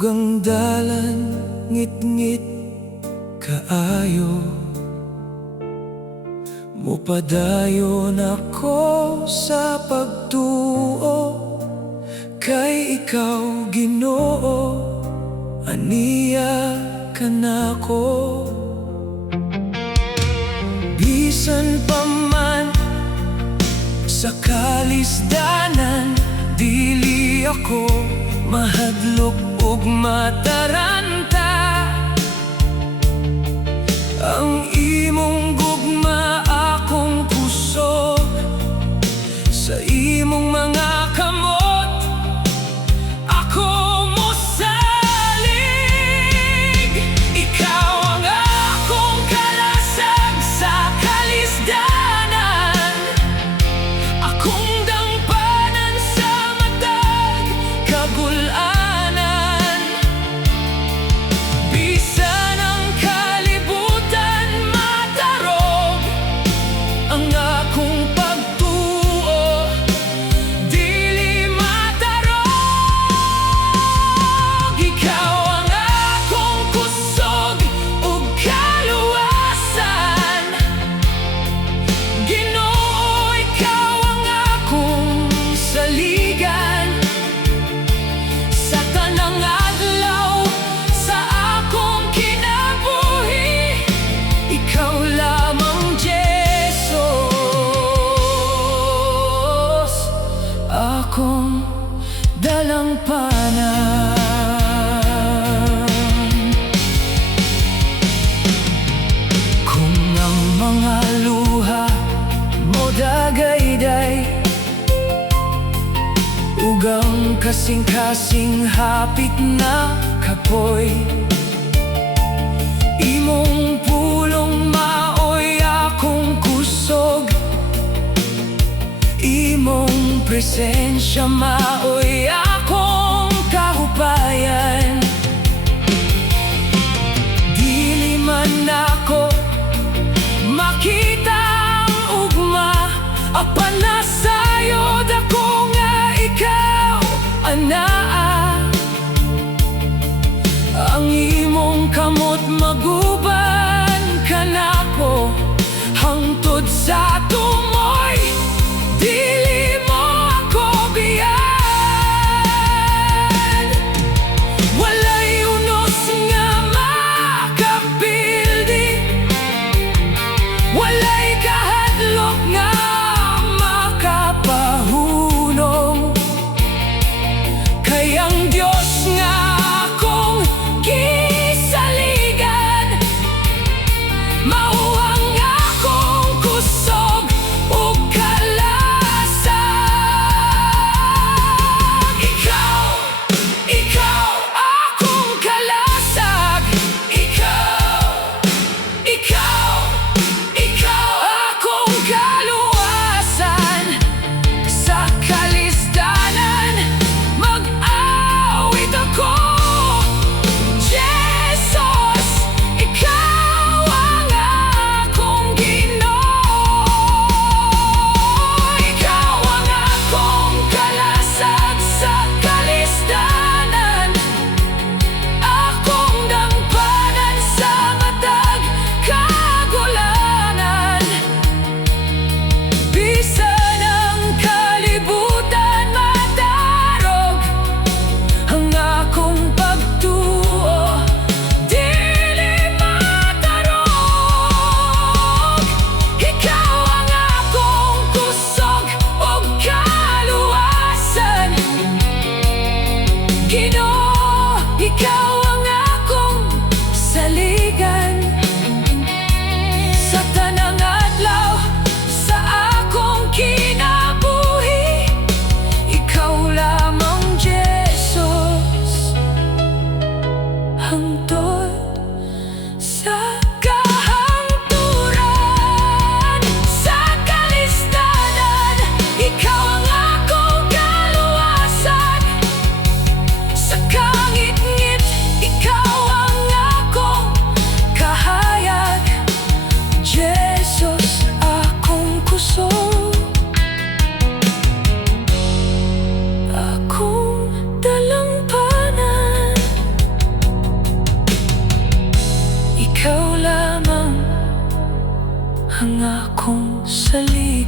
Ugang dalan, ngit-ngit kaayo. Mupadayon ako sa pagtuo kay ikaw, Ginoo, aniya ka nako. Bisan pa man sa kalisdanan, dili ako mahadlok ug mataranta. Ang imong gugma akong kusog, sa imong mga kamot ako mosalig. Ikaw ang akong kalasag sa kalisdanan, akong dangpanan sa matag kagulanan. Bisan ang kalibutan matarog, ang akong pagtuo dili matarog. Ikaw ang akong kusog ug kaluwasan, Ginoo, ikaw ang akong saligan. Sa tanang adlaw sa akong kinabuhi, ikaw lamang, Jesus, akong dalampanan. Kung ang mga luha mo dagayday, ugang kasing-kasing hapit na kapoy, imong pulong maoy akong kusog, imong presensya maoy akong kahupayan. Dili man ako makita ang ugma, apan nasayod ako nga ikaw anaa. Ang imong kamot maguban ka nako, hangtod sa tumoy dili mo ako biyan. Walay unos nga makapildi, walay kahadlok nga makapahunong, kay ang Diyos nga akong gisaligan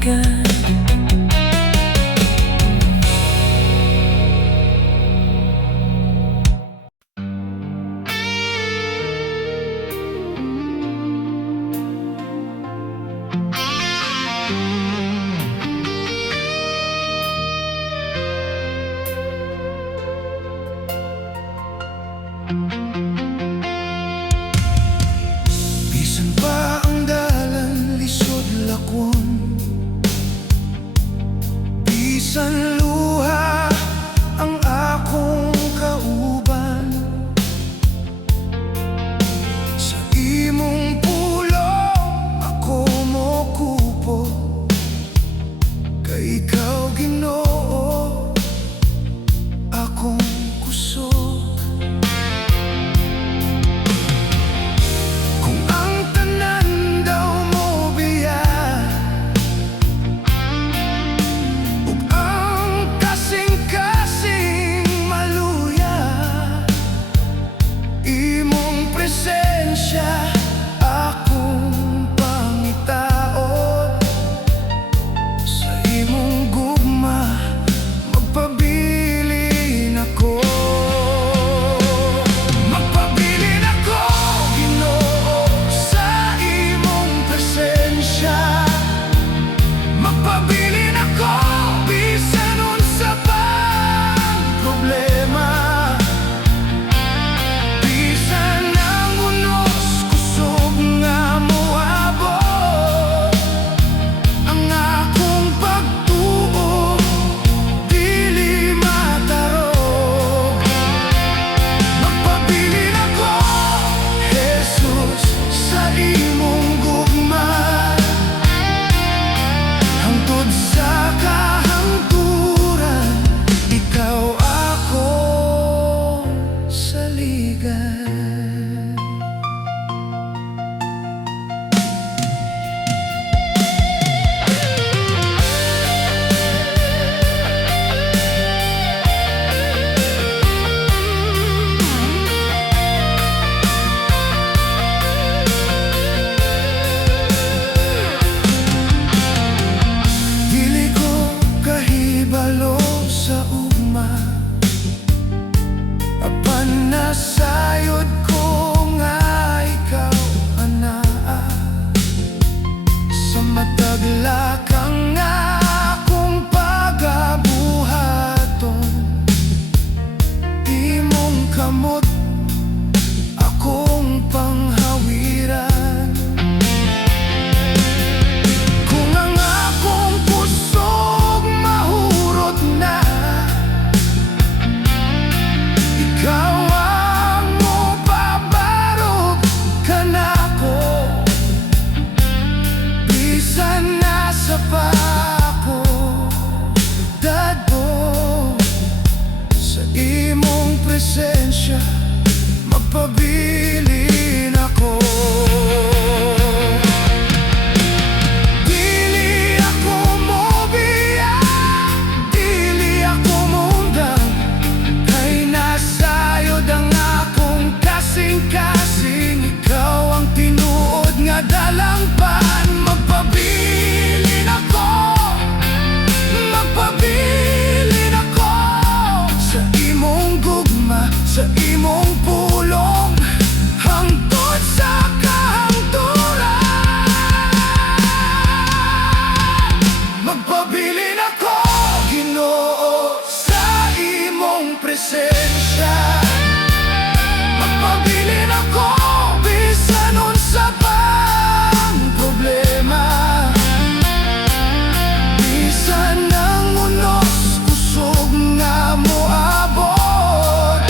saligan. Bisan pa ang dalan, lisod lakwon, bisan luha ang akong kauban. Sa imong pulong ako mokupo, kay ikaw Ginoo akong kusog. Kung ang tanan daw mo biya, ug ang kasing-kasing maluya, imong presensya akong pangitaon. Sa imong gugma magpabilin ako. Magpabilin ako, Ginoo, sa imong presensya. Magpabilin ako, bisan unsa pang problema. Bisan ang unos kusog nga moabot, ang akong pagtuo dili matarog. Magpabilin ako, Jesus, sa imong gugma, hangtod sa kahangturan, ikaw ako saligan. Dili ko kahibalo sa ugma, apan nasayod ko nga ikaw anaa. Sa matag lakang nga akong pagabuhaton, imong kamot akong panghawiran. Kung ang akong pusog mahurot na, ikaw ang mopabarog kanako. Bisan nasa pa ako dadto, sa imong presensya magpabilin ako. Dili ako mobiya, dili ako mundang, kay nasayod ang akong kasing-kasing. Ikaw ang tinuod nga dalangpan. Magpabilin ako, magpabilin ako, sa imong gugma, sa imong pulong, hangtod sa kahangturan. Magpabilin ako, Ginoo, sa imong presensya. Magpabilin ako, bisan unsa pang problema. Bisan ang unos kusog nga moabot,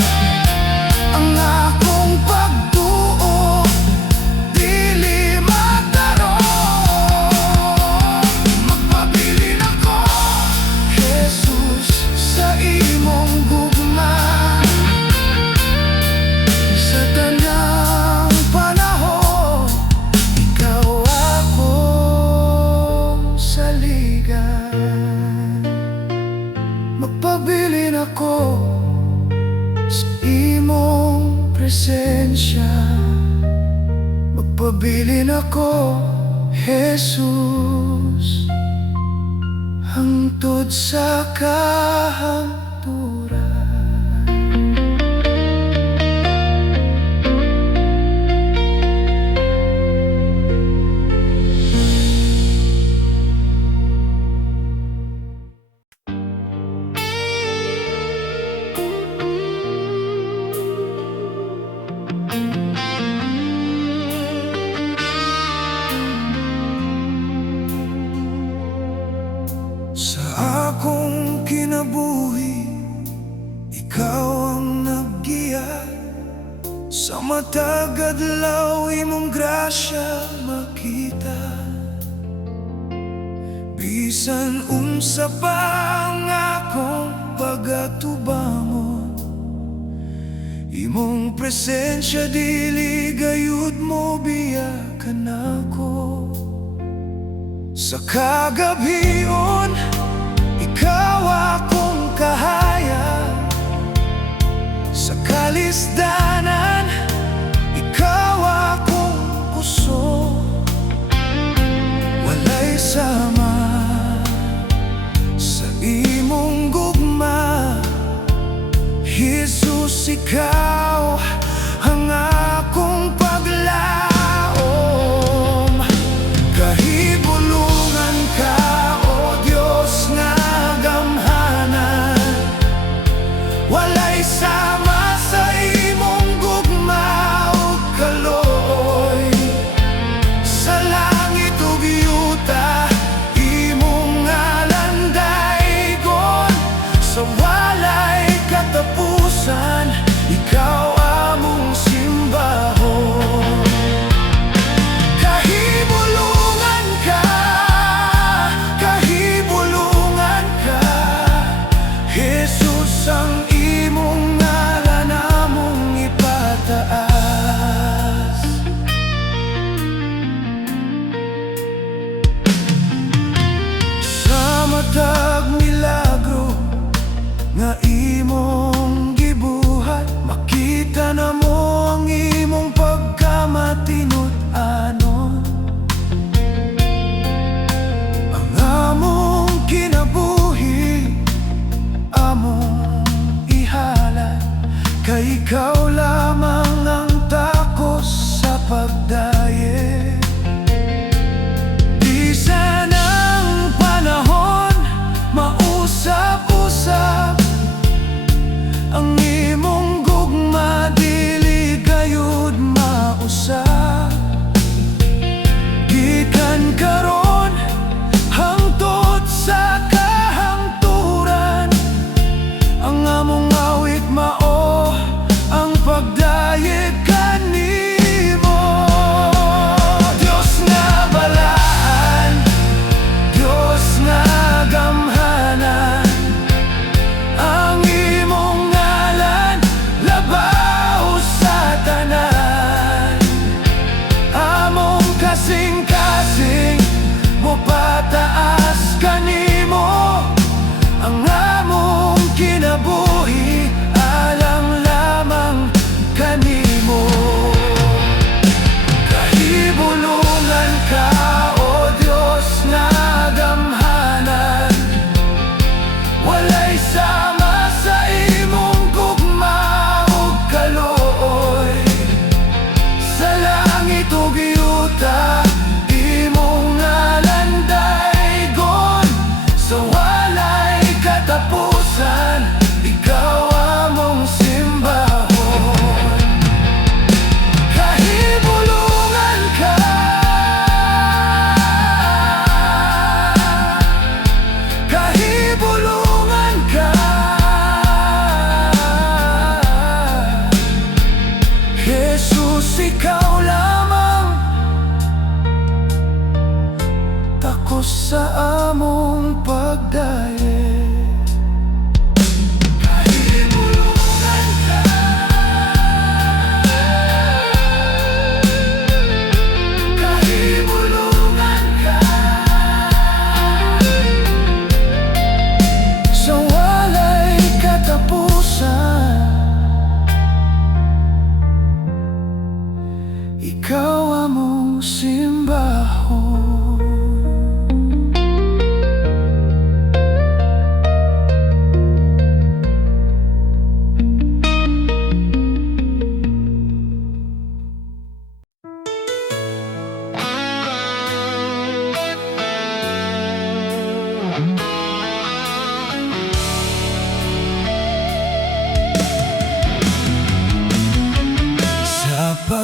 ang akong pagtuo dili matarog. Magpabilin ako, Jesus, sa imong gugma, sa tanang panahon, ikaw ako saligan. Magpabilin ako sa imong presensya. Magpabilin ako, Jesus. hangtod sa kahamturan. Sa akong kinabuhi, ikaw ang naggiya. Sa matag adlaw imong grasya makita. Bisan unsa pa ang akong pagatubangon, imong presensya dili gayud mo biyakan ako. Sa kagabion, ikaw akong kahaya. Sa kalisdanan, ikaw akong puso. Walay sama sa imong gugma. Jesus, ikaw ang akong paglaom. Kahibulungan ka, O Diyos nga gamhanan. Walay sama sa imong gugma ug kaloy. Sa langit ug yuta, imong ngalan daygon. Sa walay katapusan, ikaw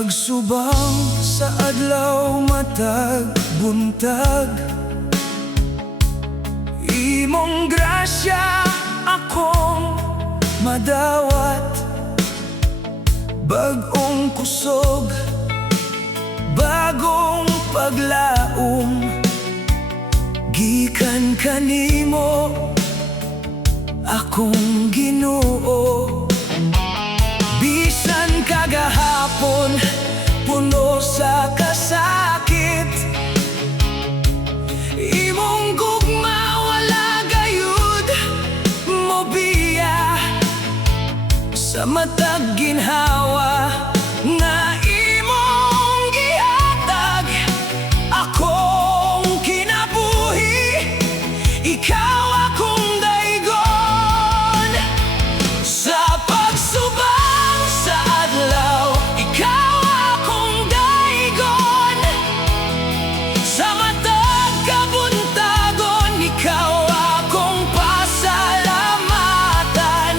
Pagsubang sa adlaw matag buntag, imong grasya akong madawat. Bagong kusog, bagong paglaom, gikan kanimo akong Ginoo. Bisan kagahapon puno sa kasakit, imong gugma wala gayud mobiya. Sa matag ginhawa nga imong gihatag, akong kinabuhi, ikaw akong daigon. Sa pagsubang sa adlaw, ikaw akong daigon. Sa matag kabuntagon, ikaw akong pasalamatan.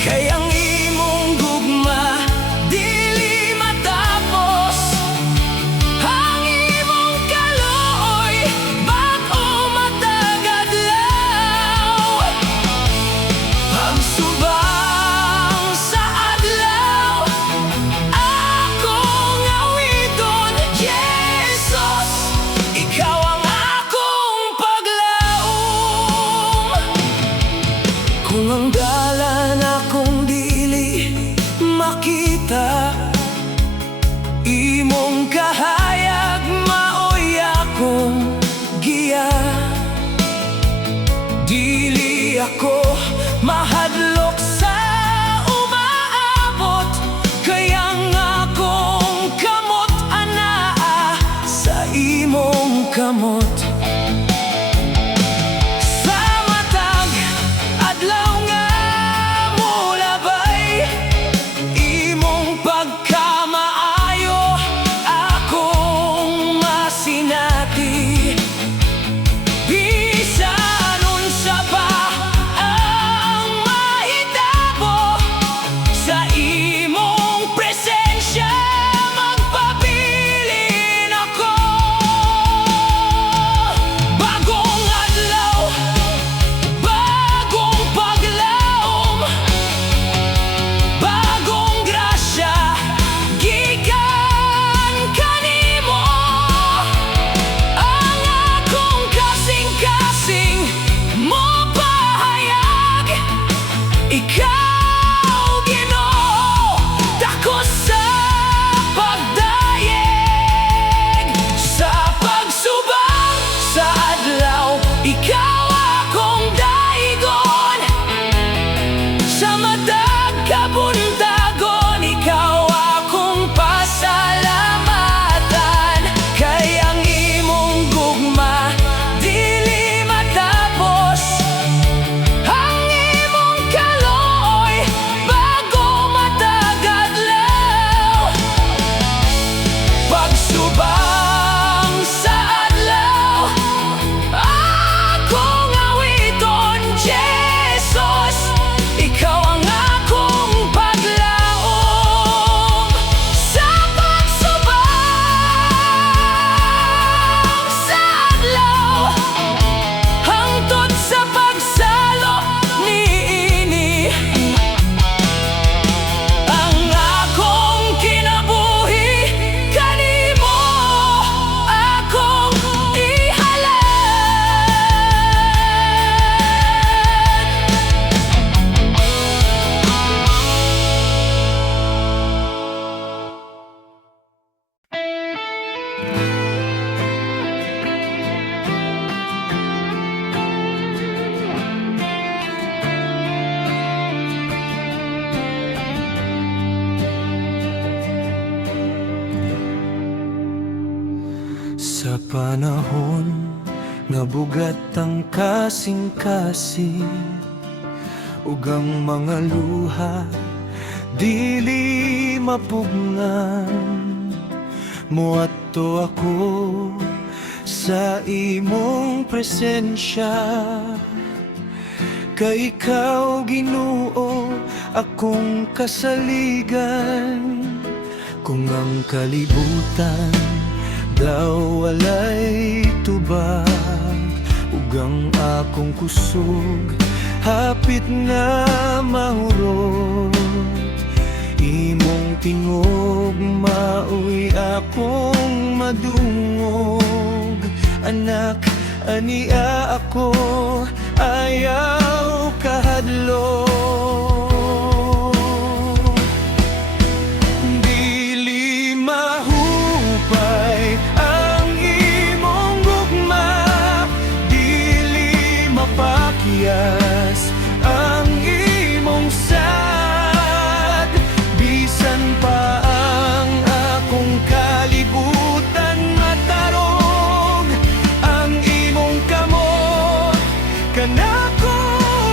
Kay ang imong gugma dili matapos, ang imong kaluoy bag-o matag adlaw. Pagsubang sa adlaw, akong awiton, Jesus, ikaw ang akong paglaom. Kung ang dalan akong dili makita, imong kahayag maoy akong giya. Dili ako mahadlok sa umaabot, kaya nga akong kamot anaa sa imong kamot. Sa matag adlaw nga mulabay, imong pagkamaayo akong masinati. Bisan unsa pa ang mahitabo, sa imong presensya magpabilin ako. Bagong adlaw, bagong paglaom, bagong grasya gikan kanimo. Ang akong kasing-kasing mo pahayag, ikaw Ginoo, dako sa pagdayeg. Sa pagsubang sa adlaw, ikaw akong daigon. Sa matag kabuntagon, ikaw akong pasalamatan. Kay ang imong gugma dili matapos, ang imong kaluoy bago matag adlaw. Pagsubang sa adlaw, akong awiton, Jesus, ikaw ang akong paglaom. Sa pagsubang sa adlaw, hangtod sa pagsalo niini, ang akong kinabuhi kanimo akong ihalad. Sa panahon nga bugat ang kasing-kasing, ug ang mga luha dili mapugnan, moadto ako sa imong presensya. Kay ikaw Ginoo akong kasaligan, Kung ang kalibutan daw walay tubag, ug ang akong kusog hapit na mahurot, imong tingog mauwi akong madungog. Anak, ania ako, ayaw kahadlok. Dili mahupay ang imong gugma, dili mapakyas ang imong sad. Bisan pa ang akong kalibutan matarong, ang imong kamot kanako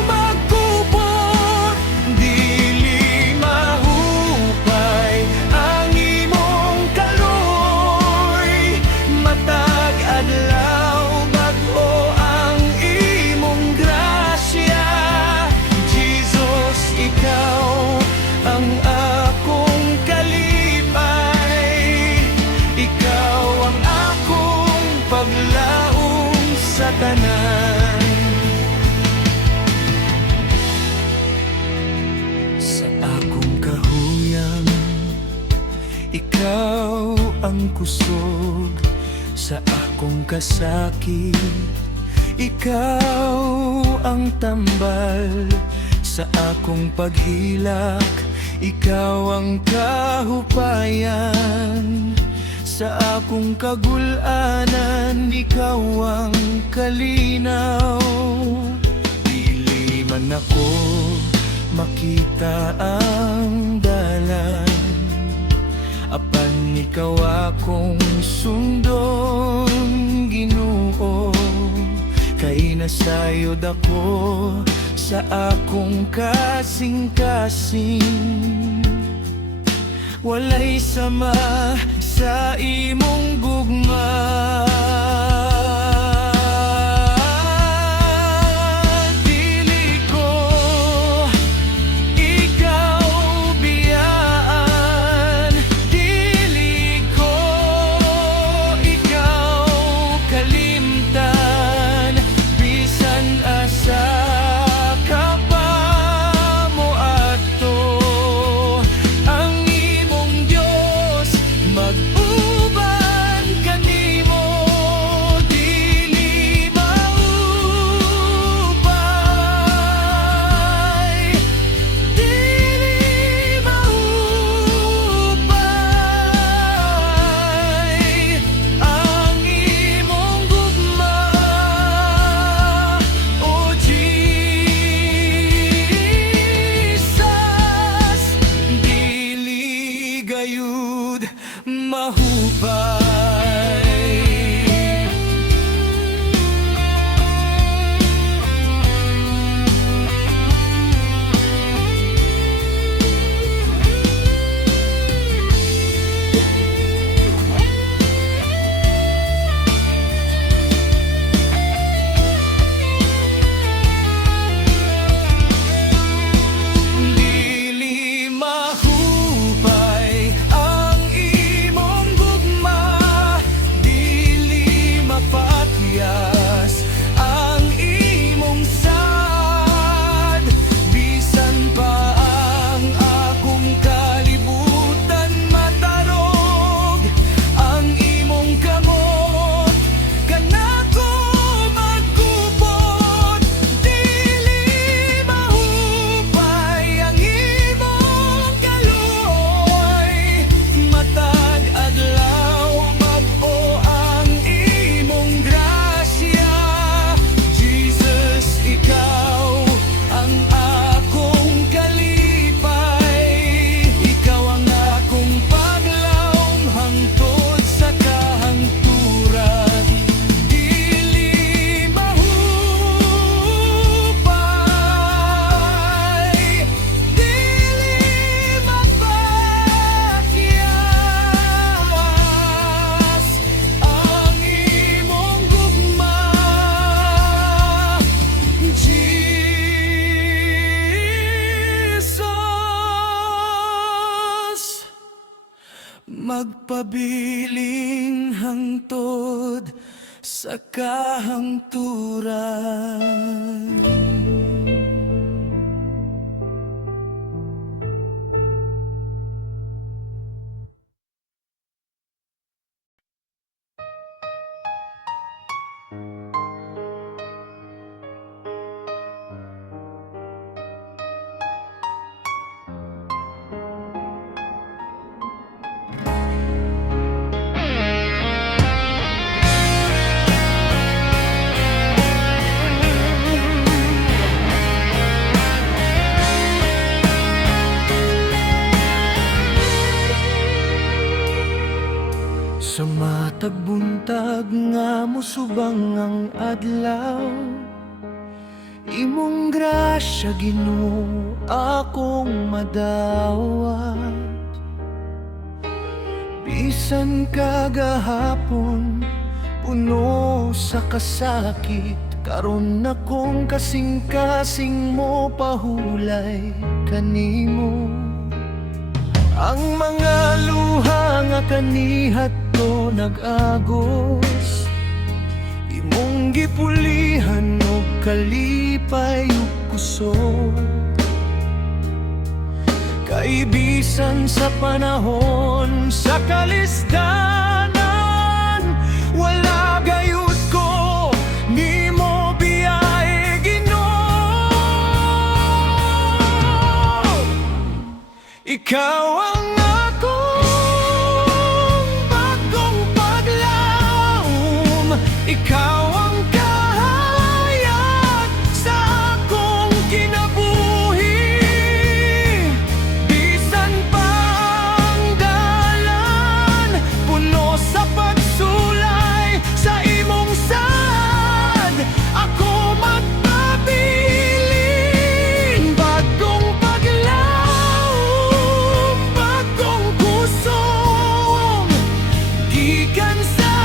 magkupot. Dili mahupay ang imong kaloy, matag adlaw bag-o ang imong grasya. Jesus, ikaw ang akong kalipay, ikaw ang akong paglaong sa tanan. Sa akong kahuyang, ikaw ang kusog. Sa akong kasakit, ikaw ang tambal. Sa akong paghilak, ikaw ang kahupayan. Sa akong kagulanan, ikaw ang kalinaw. Dili man ako makita ang dalan, apan ikaw akong sundon, Ginoo. Kay nasayod ako sa akong kasing-kasing, walay sama sa imong gugma. Dili ko ikaw biyaan, dili ko ikaw kalimtan. Bisan asa ka pa moadto, ang imong Diyos mag-uban kanimo. magpabiling hangtod sa kahangturan. Sa matag buntag nga musubang ang adlaw, imong grasya Ginoo akong madawat. Bisan kagahapon puno sa kasakit, karon akong kasing-kasing mo pahulay kanimo. Ang mga luha nga kanihat ko nag-agos, imong gipulihan og kalipay ug kusog. Kay bisan sa panahon sa kalisdanan, wala gayud ko nimo biyahe Ginoo. Ikaw ang ikaw ang kahayag sa akong kinabuhi. Bisan pa ang dalan puno sa pagsulay sa imong sad, ako magpabiling. Bagong paglaom, bagong kusong, gikan sa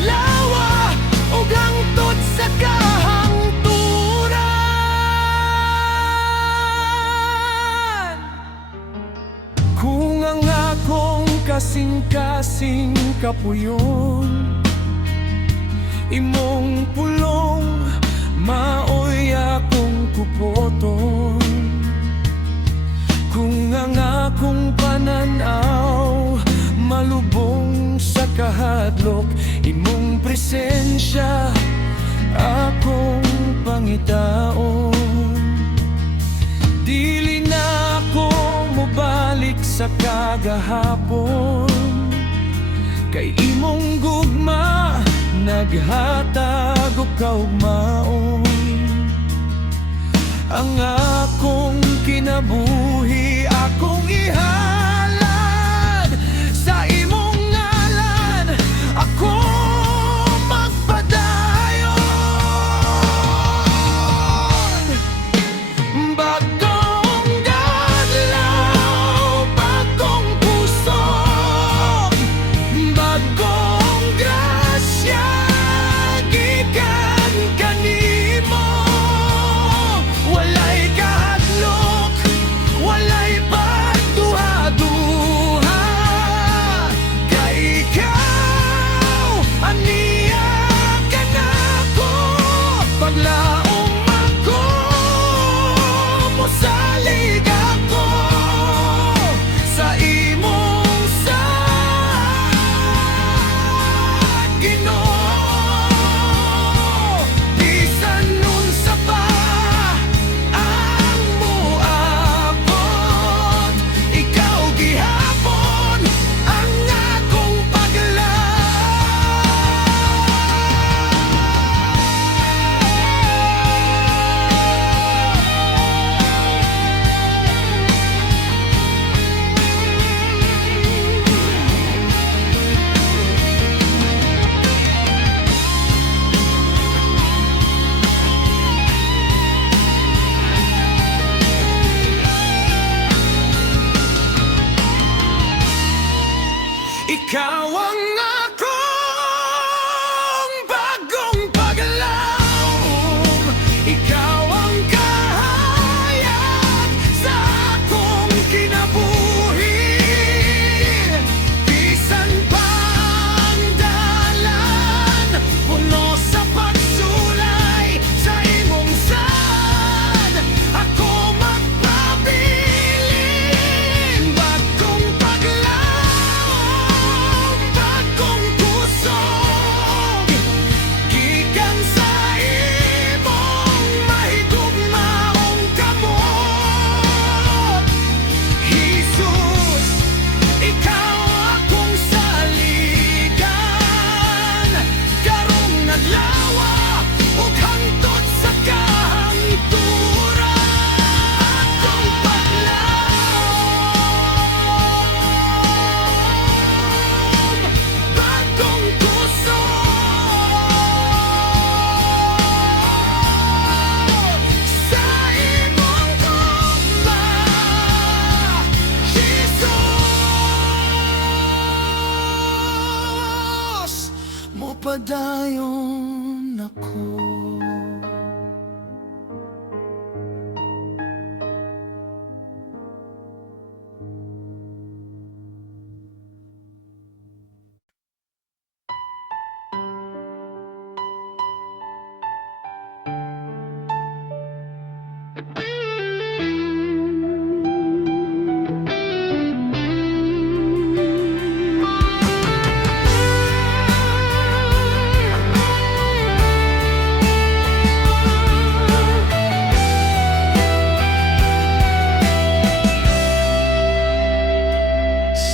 lawa o gangtod sa kahangturan. Kung ang akong kasing-kasing kapuyon, imong pulong maoy akong kupoton. Kung ang akong pananaw malubong sa kahadlok, imong presensya akong pangitaon. Dili na ako mobalik sa kagahapon, kay imong gugma naghatag og kaugmaon. Ang akong kinabuhi akong ihalad sa imong ngalan, ako magpadayon. Bagong adlaw, bagong pusok, bagong grasya gikan kanimo. Walay kahadlok, walay pagduha-duha, kay ikaw aniya ka nako. Paglaong ako, mosalig ako sa imong sad, Ginoo. Bisan unsa pa ang moabot, ikaw gihapon ang akong ikaw ang ako padayon ako.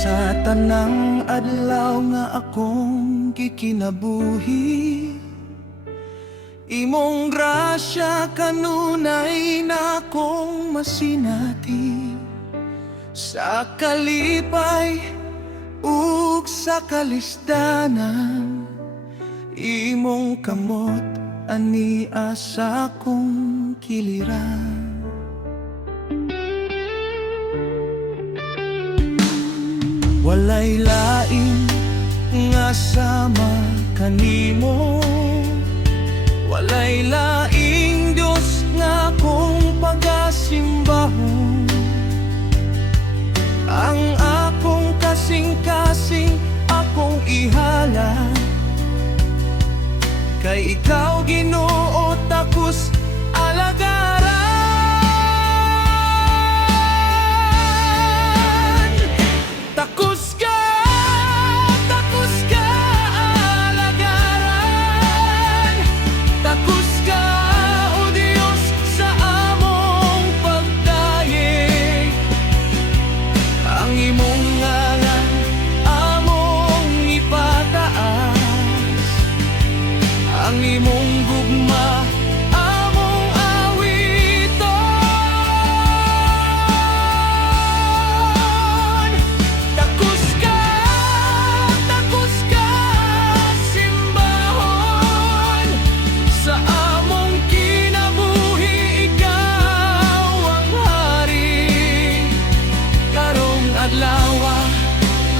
Sa tanang adlaw nga akong gikinabuhi, imong grasya kanunay na akong masinati. Sa kalipay ug sa kalisdanan, imong kamot ani asa kong kiliran. Walay lain nga sama kanimo, walay laing Diyos nga akong pagasimbahon. Ang akong kasing-kasing akong ihala, kay ikaw Ginoo takos alagaran. Takos ka alagaran, takos ka o Diyos sa among pagdayeg. Ang imong ngalan among ipataas, ang imong gugma among awiton. Takos ka simbahon, sa among kinabuhi ikaw ang hari. Karong adlaw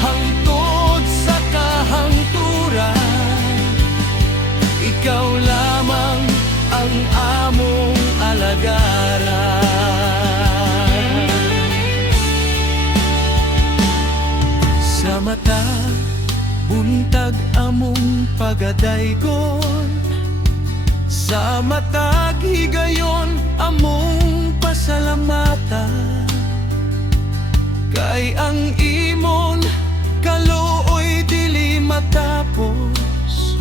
hangtod sa kahangturan, ikaw lamang ang among alagaran. Sa mata buntag among pagadaygon, sa matag higayon among pasalamatan. Kay ang imon kaluoy dili matapos,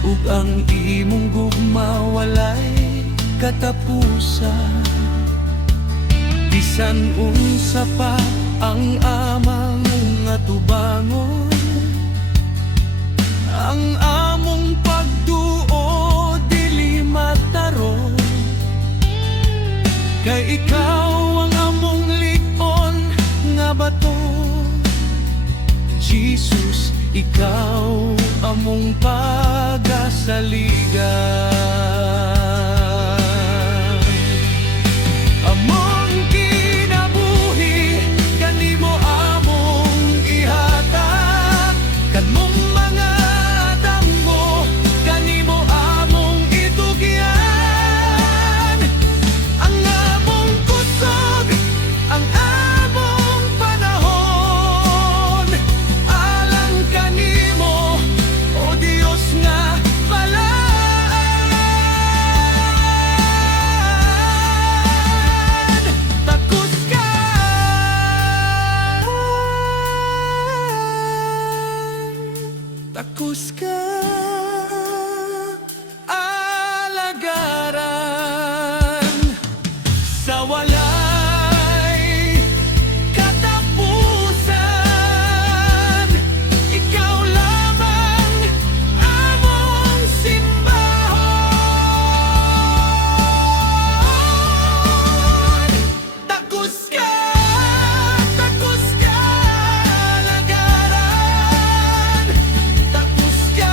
ug ang imong gugma walay katapusan. Bisan unsa pa ang amang nga tubangon, ang among pagduo dili matarong. Kay ikaw ang among lig-on nga bato, Jesus, ikaw among pagasaligan. Among kinabuhi kanimo among ihatag, kanmong mga damgo kanimo among itugyan. Ang among kusog, ang among panahon, alang kanimo o Dios nga balaan. Takos ka alagaran, sa walay katapusan, ikaw lamang among simbahon. Takos ka alagaran, takos ka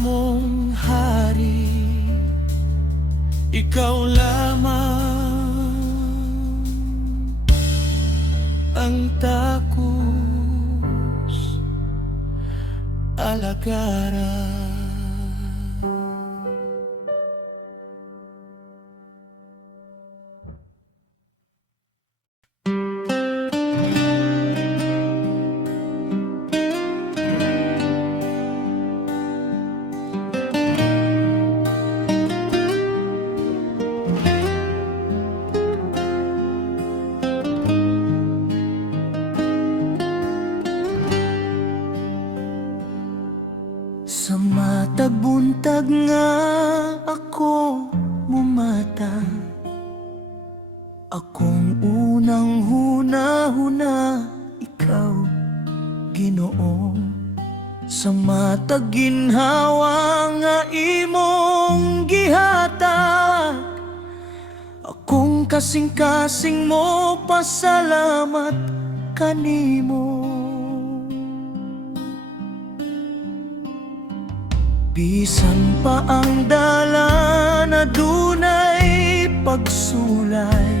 mong hari, ikaw lamang ang takos alagaran. Sa matag buntag nga ako mumata, akong unang huna-huna ikaw, Ginoo. Sa matag ginhawa nga imong gihatag, akong kasing-kasing mo pasalamat kanimo. Bisan pa ang dalan adunay pagsulay,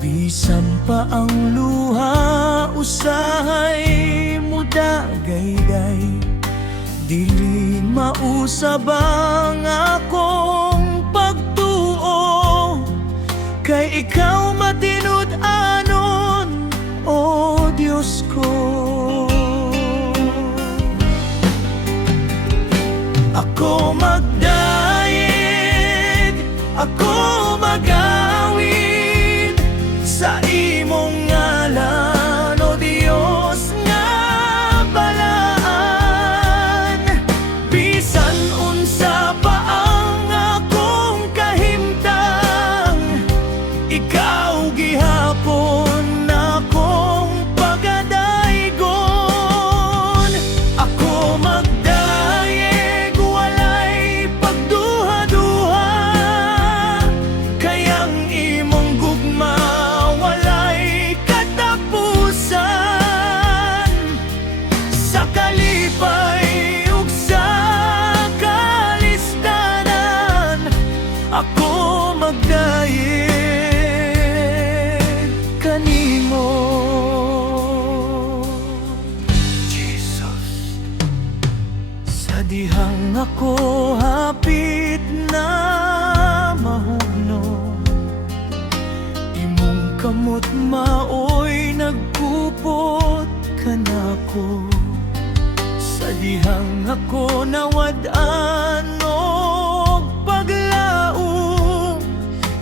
bisan pa ang luha usahay mo dagayday, dili mausab ang akong pagtuo, kay ikaw matinud-anon, o Diyos ko. Ako magdaig, ako magawid sa imong ngalan, o Diyos nga balaan. Bisan unsa pa ang akong kahimtang, ikaw gihapon akong pagadaygon. Ako magdaig, walay pagduha-duha, kayang imong gugma walay katapusan. Sa kalipay ug sa kalistanan, ako magdaig kanimo. Jesus, sa dihang ako hapit na mahugno, imong kamot maoy nagpupot kanako. Sa dihang ako nawad-an og paglaom,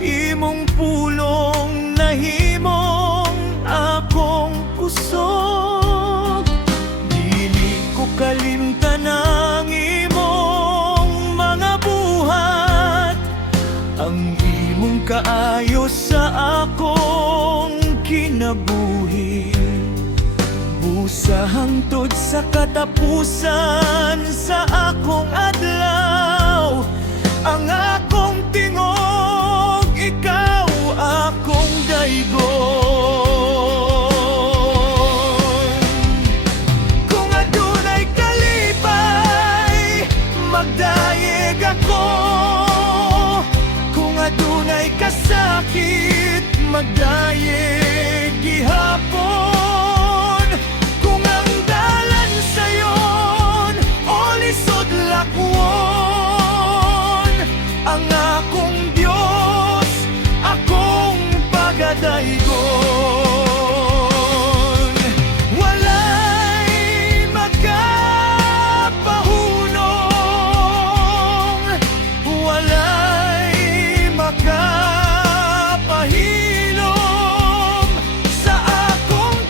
imong pulong nahimong akong kusog. Dili ko kalimtan ang imong mga buhat, ang imong kaayo sa akong kinabuhi. Busa hangtod sa katapusan sa akong adlaw, ang akong tingog, ikaw akong daygon. Kung adunay kalipay, magdaig ako. Kung adunay kasakit, magdaig gihapon. Kung ang dalan sayon o lisod lakwon, ang akong Diyos akong pagadaygon. Walay magkapahunong, walay makapahilom sa akong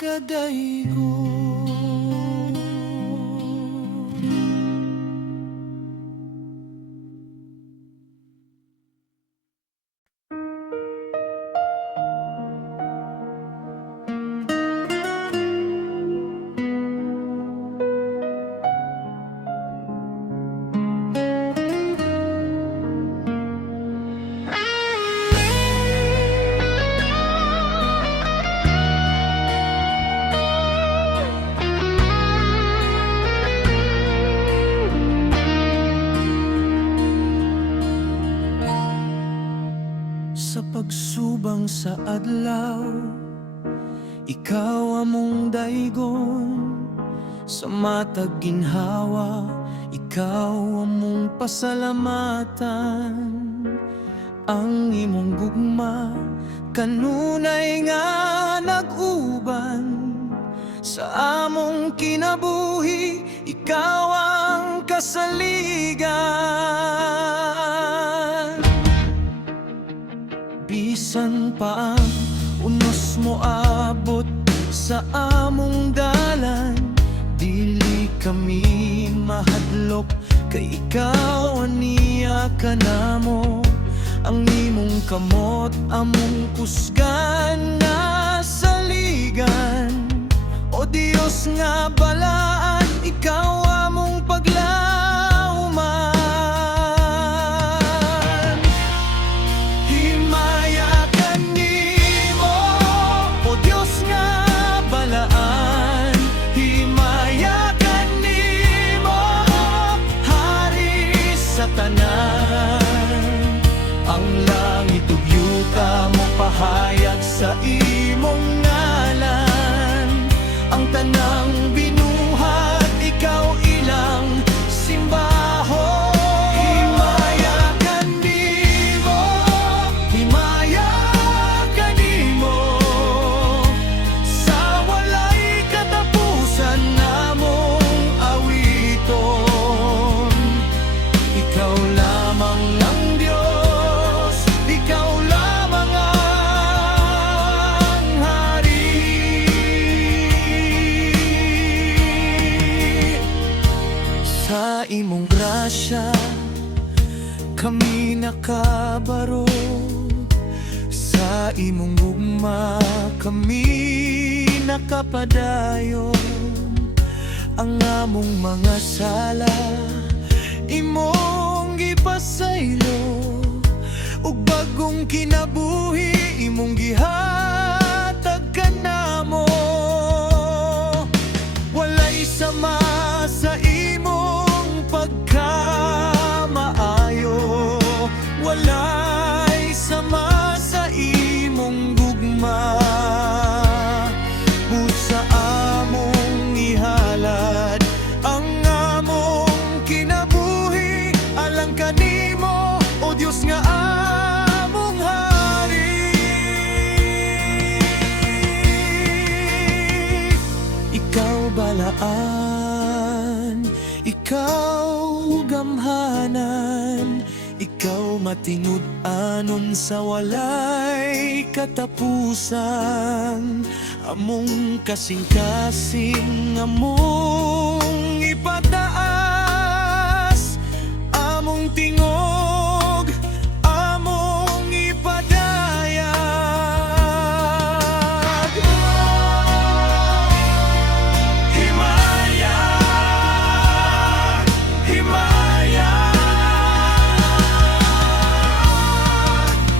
kadaygo. Sa pagsubang sa adlaw, ikaw among daygon. Sa matag ginhawa, ikaw among pasalamatan. Ang imong gugma kanunay nga nag-uban. Sa among kinabuhi, ikaw ang kasaligan. Bisan pa ang unos mo abot sa among dalan, dili kami mahadlok, kay ikaw aniya ka namo. Ang imong kamot among kusgan na saligan. O Dios nga balaan, ikaw among paglauman. Pahayag sa imong ngalan, ang tanang binuhat, ikaw ilang simbaho. Himayagan nimo, himayagan nimo, sa walay katapusan namong awiton. Ikaw lamang ang Diyos, ikaw lamang ang sa imong grasya, kami nakabaro. Sa imong gugma, kami nakapadayon. Ang among mga sala, imong gipasaylo. Ug bagong kinabuhi, imong gihatag kanamo. Walay sama sa imong pagkamaayo, walay sama sa imong gugma. Busa among ihalad ang among kinabuhi, alang kanimo, o Diyos nga among hari. Ikaw balaan, ikaw gamhanan, ikaw matingud-anon sa walay katapusan. Among kasing-kasing, among ipataas, among tingog, among ipadayag. Himaya, himaya,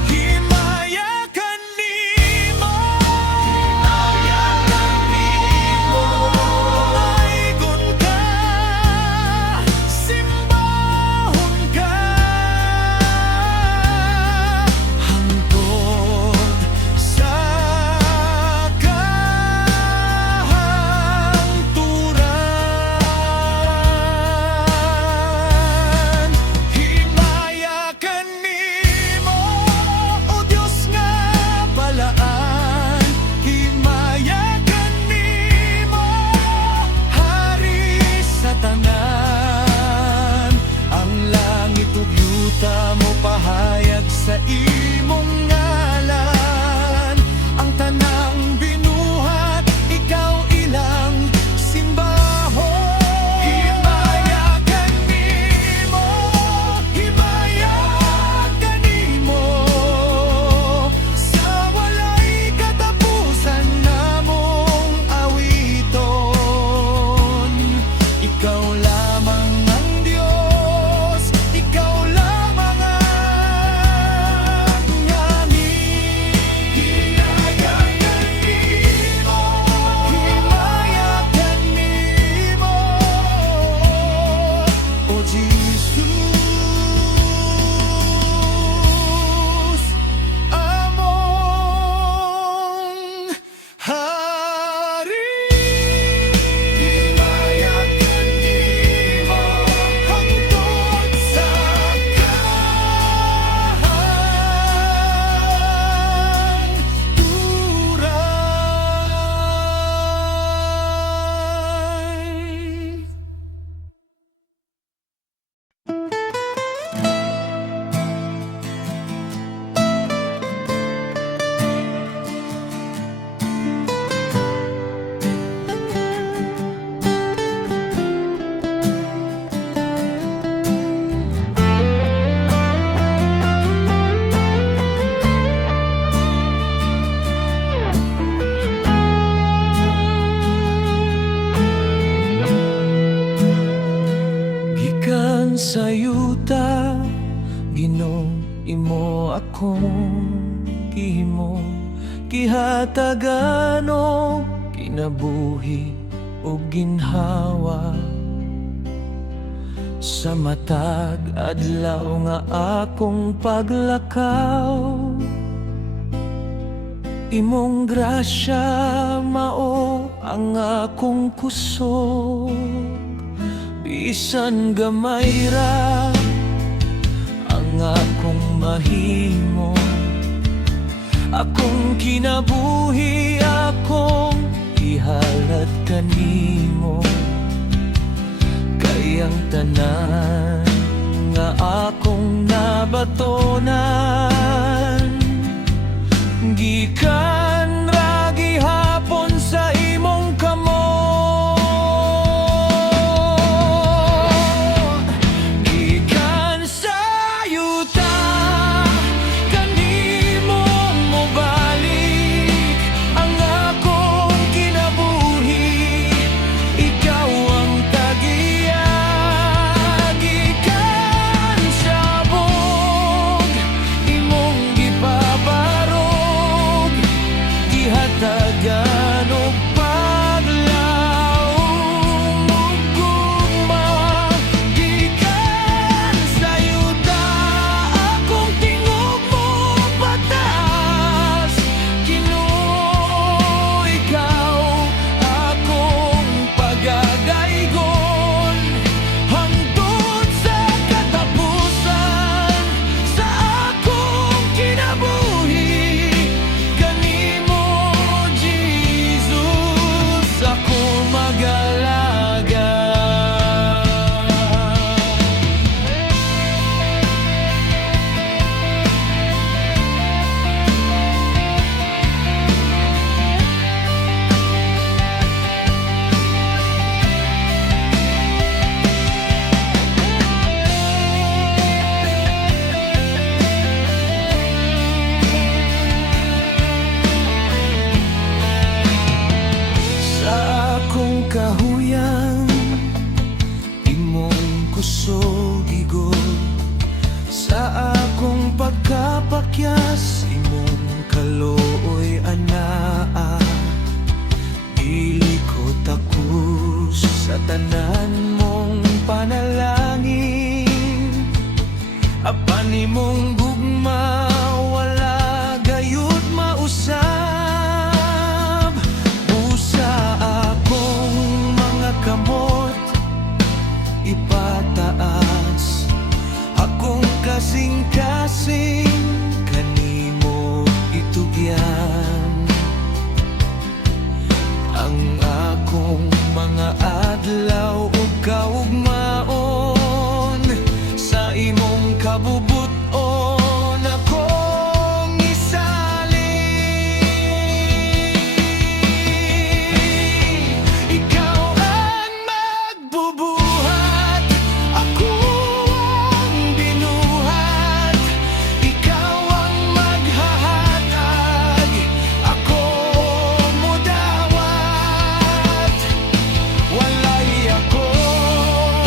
himaya kanimo, himaya kanimo, himaya sayuta Ginoo imo akong gihimo gihatagano kinabuhi ug ginhawa sa matag adlaw nga akong paglakaw imong grasya mao ang akong kusog bisan gamay ra ang akong mahimo akong kinabuhi akong ihalat kanimo kay ang tanan nga akong nabatonan gikan ra gihapon sa imong kamot gikan sa yuta kanimong mobalik ang akong kinabuhi ikaw ang tagiya gikan sa bog imong gipabarog gihatagan og paglaw ug gugma gikan sa yuta akong tingog mo pataas Ginoo ikaw akong pagagaygon hangtod sa katapusan sa akong kinabuhi kanimo Jesus ako mag-alaga sa akong kahuyang imong kusog igod sa akong pagkapakyas imong kaluoy anaa ilikot ako sa tanan mong panalangin apan imong gugma wala gayud mausab busa akong mga kamot ipataas akong kasing-kasing kanimo itugyan ang akong mga adlaw ug kaugmaon sa imong kabubuton akong isalin ikaw ang magbubuhat ako ang binuhat ikaw ang maghahatag ako mudawat walay akong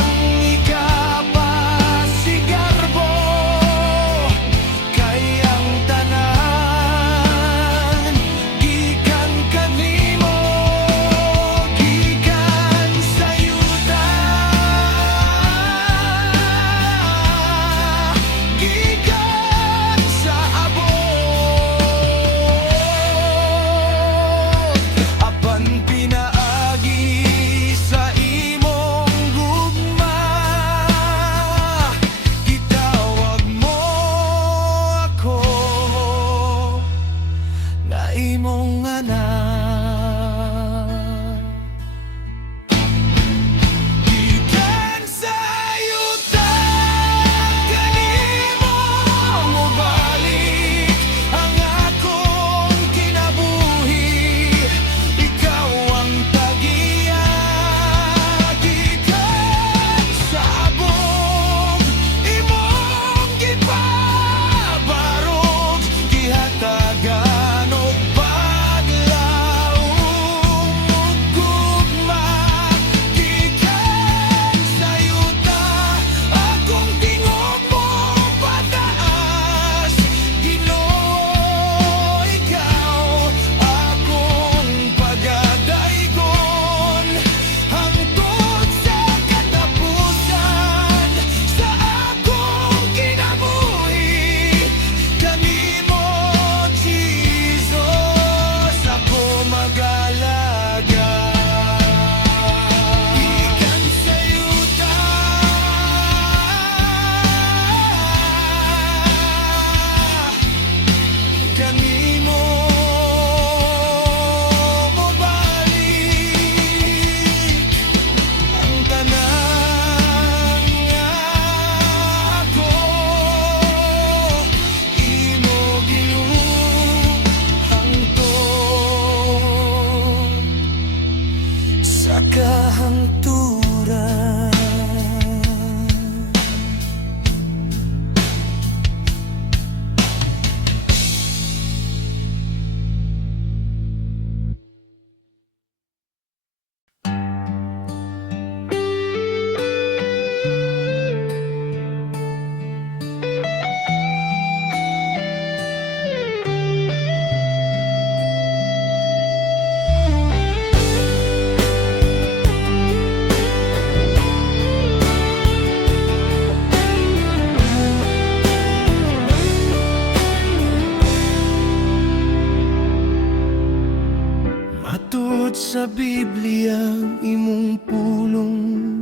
sa Biblia imong pulong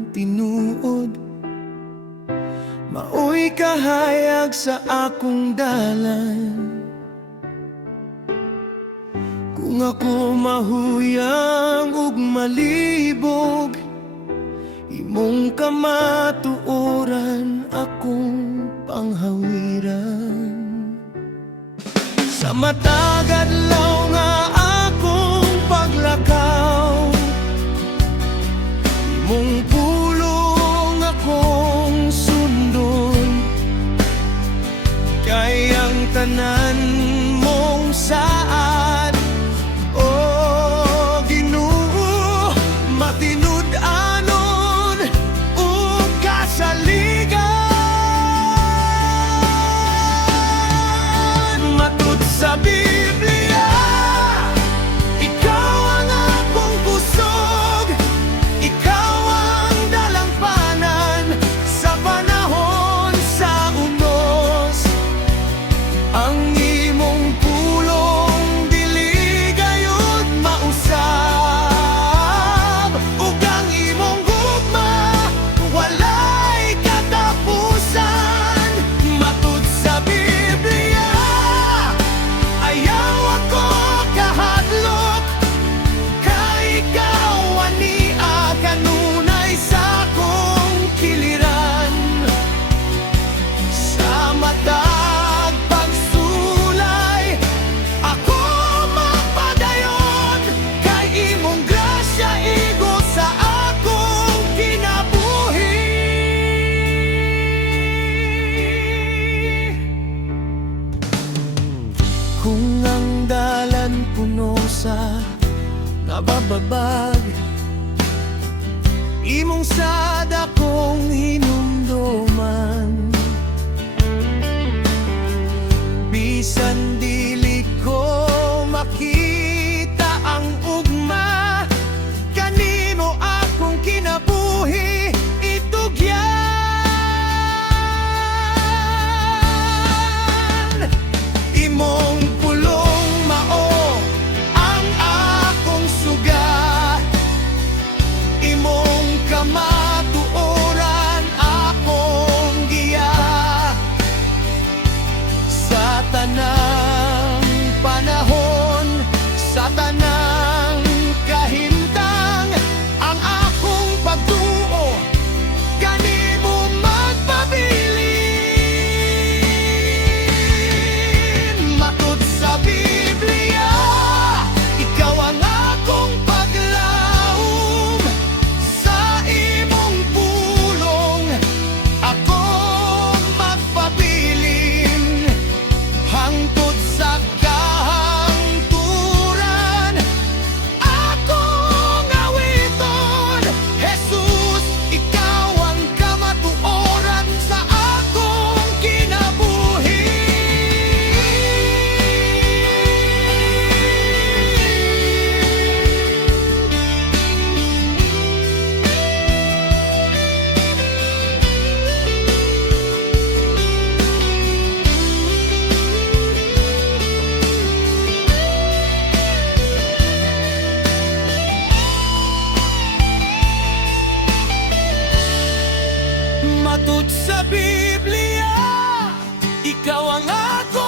tinuod, maoy kahayag sa akong dalan. Kung ako mahuyang ug malibog, imong kamatuoran akong panghawiran. Sa matag adlaw nga akong paglakaw, imong pulong akong sundon. Kay ang tanan mong saad, o Ginoo, matinud-anon ug kasaligan. Matud sa Biblia, ikaw ang akong kusog, ikaw ang dalampanan sa panahon sa unos. Ang imong pulong dili gayud mausab, ug ang imong gugma walay katapusan. Matud sa Biblia, ayaw ako kahadlok, kay ikaw ani kanunay sa akong kiliran. Sa matag pagsulay, ako magpadayon, kay imong grasya igo sa akong kinabuhi. Kung ang dalan puno sa nabababag, imong sada kong hinumduman. Bisan dili ko makita ang ugma, kanimo akong kinabuhi itugyan. Imong pulong mao ang akong suga, imong kamatuoran akong giya. Sa tanang panahon, sa tanang kahimtang, ang akong pagtuo kanimo magpabilin. Matud sa Biblia, ikaw ang akong paglaom. Sa imong pulong ako magpabilin. Hangtod sa kahangturan akong awiton. Jesus, ikaw ang kamatuoran sa akong kinabuhi. Matud sa Biblia, ikaw ang ako